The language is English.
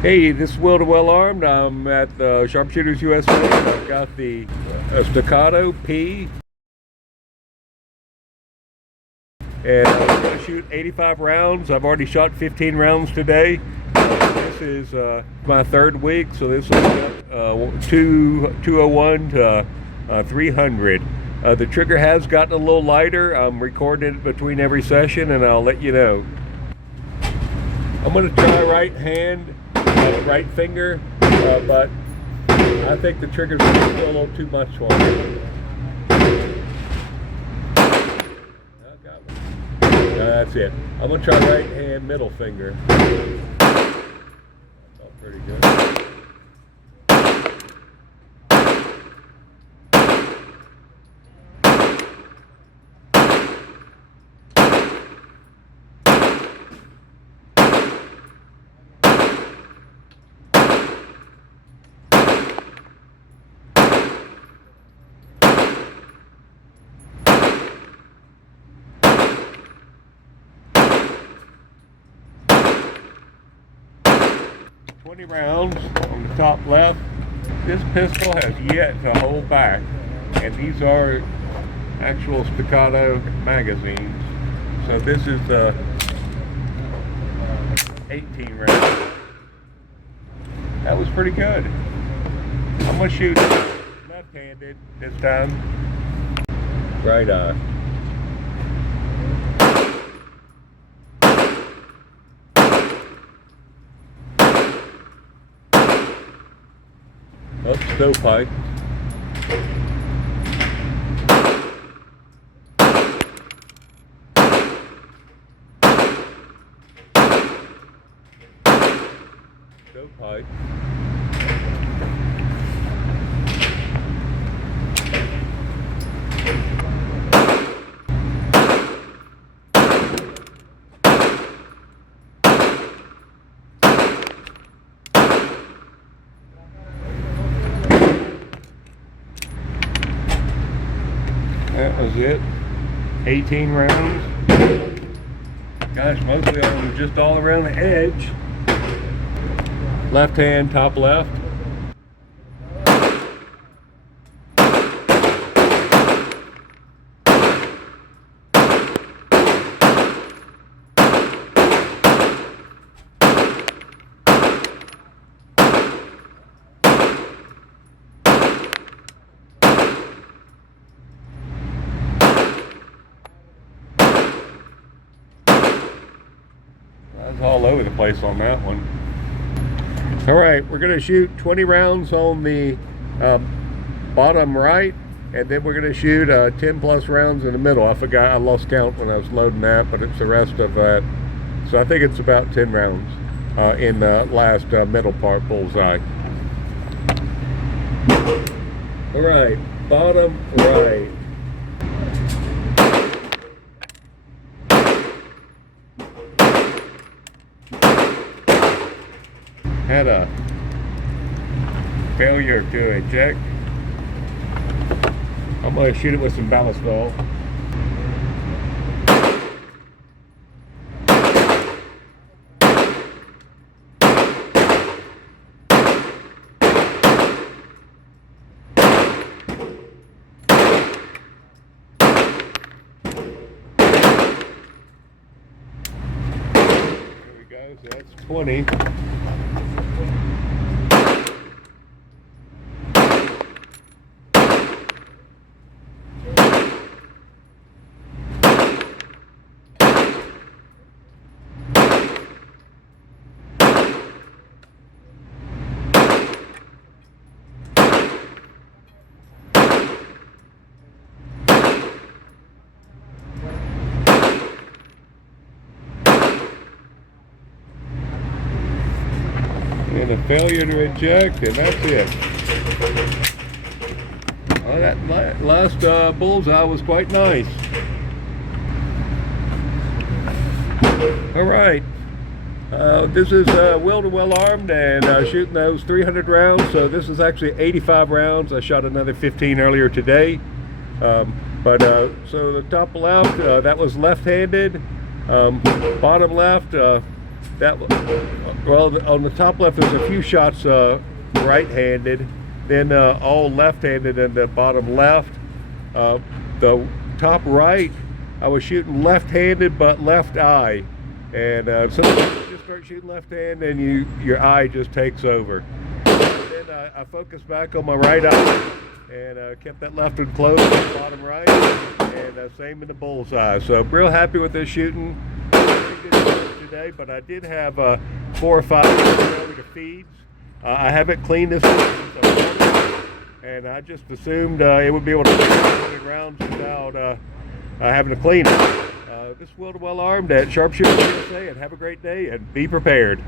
Hey, this is Will to Well Armed. I'm at Sharpshooters USA. I've got the Staccato P, and I'm going to shoot 85 rounds. I've already shot 15 rounds today. This is my third week, so this is 201 to 300. The trigger has gotten a little lighter. I'm recording it between every session, and I'll let you know. I'm going to try right hand, right finger, but I think the trigger's still a little too much for me. That's it. I'm going to try right hand, middle finger. Felt pretty good. 20 rounds on the top left. This pistol has yet to hold back, and these are actual Staccato magazines. So this is the 18 round. That was pretty good. I'm gonna shoot left-handed this time. Right eye. Oh, stovepipe. Stovepipe. That was it. 18 rounds. Gosh, most of them were just all around the edge. Left hand, top left. I was all over the place on that one. All right, we're going to shoot 20 rounds on the bottom right, and then we're going to shoot 10 plus rounds in the middle. I forgot, I lost count when I was loading that, but it's the rest of that. So I think it's about 10 rounds in the last middle part bullseye. All right, bottom right. Had a failure to eject. I'm going to shoot it with some ballast ball. There we go, so that's 20. And a failure to eject, and that's it. Well, that last bullseye was quite nice. All right, this is Will to Well Armed, and shooting those 300 rounds. So this is actually 85 rounds. I shot another 15 earlier today. So the top left, that was left-handed. Bottom left, that well, on the top left, there's a few shots right-handed, then all left-handed in the bottom left. The top right, I was shooting left-handed but left eye, and sometimes you just start shooting left hand and your eye just takes over. And then I focused back on my right eye and kept that left one closed on the bottom right, and same in the bullseye. So real happy with this shooting. Pretty good shot today, but I did have 4 or 5 over to feeds. I haven't cleaned this one since I bought it, and I just assumed it would be able to shoot 20 rounds without having to clean it. This is Will Well Armed at Sharpshooter USA, and have a great day and be prepared.